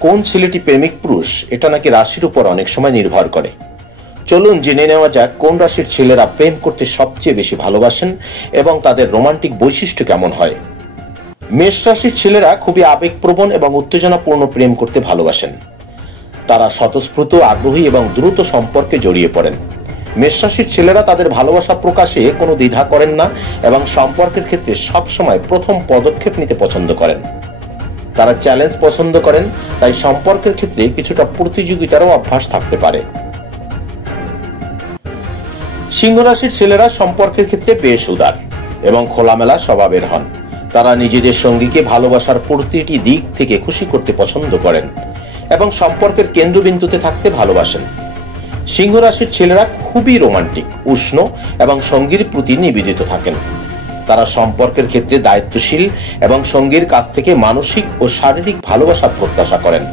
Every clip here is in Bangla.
কোন ছেলেটি প্রেমিক পুরুষ এটা নাকি রাশির উপর অনেক সময় নির্ভর করে। চলুন জেনে নেওয়া যাক কোন রাশির ছেলেরা প্রেম করতে সবচেয়ে বেশি ভালোবাসেন এবং তাদের রোমান্টিক বৈশিষ্ট্য কেমন হয়। মেষ রাশির ছেলেরা খুবই আবেগপ্রবণ এবং উত্তেজনাপূর্ণ প্রেম করতে ভালোবাসেন। তারা স্বতঃস্ফূর্ত, আগ্রহী এবং দ্রুত সম্পর্কে জড়িয়ে পড়েন। মেষ রাশির ছেলেরা তাদের ভালোবাসা প্রকাশে কোনো দ্বিধা করেন না এবং সম্পর্কের ক্ষেত্রে সবসময় প্রথম পদক্ষেপ নিতে পছন্দ করেন। তারা চ্যালেঞ্জ পছন্দ করেন, তাই সম্পর্কের ক্ষেত্রে কিছুটা প্রতিযোগিতারও অভ্যাস থাকতে পারে। সিংহ রাশির ছেলেরা সম্পর্কের ক্ষেত্রে বেশ উদার এবং খোলামেলা স্বভাবের হন। তারা নিজেদের সঙ্গীকে ভালোবাসার প্রতিটি দিক থেকে খুশি করতে পছন্দ করেন এবং সম্পর্কের কেন্দ্রবিন্দুতে থাকতে ভালোবাসেন। সিংহ রাশির ছেলেরা খুবই রোমান্টিক, উষ্ণ এবং সঙ্গীর প্রতি নিবেদিত থাকেন। তারা সম্পর্কের ক্ষেত্রে দায়িত্বশীল এবং সঙ্গীর কাছ থেকে মানসিক ও শারীরিক ভালোবাসা প্রত্যাশা করেন।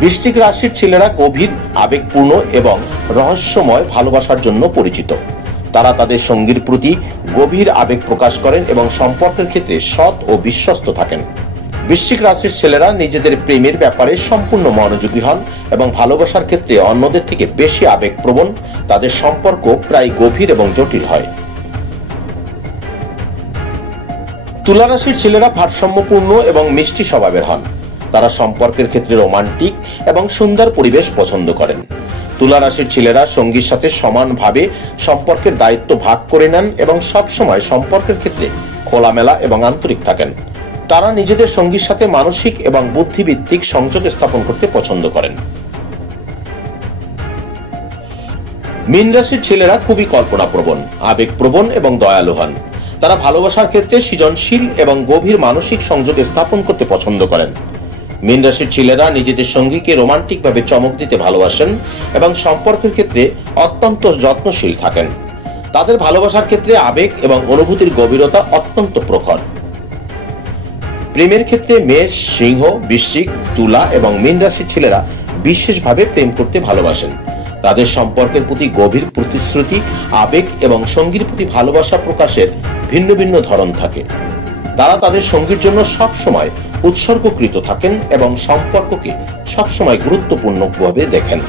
বৃশ্চিক রাশির ছেলেরা গভীর, আবেগপূর্ণ এবং রহস্যময় ভালোবাসার জন্য পরিচিত। তারা তাদের সঙ্গীর প্রতি গভীর আবেগ প্রকাশ করেন এবং সম্পর্কের ক্ষেত্রে সৎ ও বিশ্বস্ত থাকেন। বৃশ্চিক রাশির ছেলেরা নিজেদের প্রেমের ব্যাপারে সম্পূর্ণ মনোযোগী হন এবং ভালোবাসার ক্ষেত্রে অন্যদের থেকে বেশি আবেগপ্রবণ। তাদের সম্পর্ক প্রায় গভীর এবং জটিল হয়। তুলা রাশির ছেলেরা ভারসাম্যপূর্ণ এবং মিষ্টি স্বভাবের হন। তারা সম্পর্কের ক্ষেত্রে রোমান্টিক এবং সুন্দর পরিবেশ পছন্দ করেন। তুলা রাশির ছেলেরা সঙ্গীর সাথে সমানভাবে সম্পর্কের দায়িত্ব ভাগ করে নেন এবং সবসময় সম্পর্কের ক্ষেত্রে খোলামেলা এবং আন্তরিক থাকেন। তারা নিজেদের সঙ্গীর সাথে মানসিক এবং বুদ্ধিভিত্তিক সংযোগ স্থাপন করতে পছন্দ করেন। মীন রাশির ছেলেরা খুবই কল্পনাপ্রবণ, আবেগপ্রবণ এবং দয়ালু হন। তারা ভালোবাসার ক্ষেত্রে সৃজনশীল এবং গভীর মানসিক সংযোগ স্থাপন করতে পছন্দ করেন। মীন রাশির ছেলেরা নিজেদের সঙ্গীকে রোমান্টিকভাবে চমক দিতে ভালোবাসেন এবং সম্পর্কের ক্ষেত্রে অত্যন্ত যত্নশীল থাকেন। তাদের ভালোবাসার ক্ষেত্রে আবেগ এবং অনুভূতির গভীরতা অত্যন্ত প্রখর। প্রেমের ক্ষেত্রে মেষ, সিংহ, বৃশ্চিক, তুলা এবং মীন রাশির ছেলেরা বিশেষভাবে প্রেম করতে ভালোবাসেন। তাদের সম্পর্কের প্রতি গভীর প্রতিশ্রুতি, আবেগ এবং সঙ্গীর প্রতি ভালোবাসা প্রকাশের ভিন্ন ভিন্ন ধরন থাকে। তারা তাদের সঙ্গীর জন্য সবসময় উৎসর্গকৃত থাকেন এবং সম্পর্ককে সবসময় গুরুত্বপূর্ণভাবে দেখেন।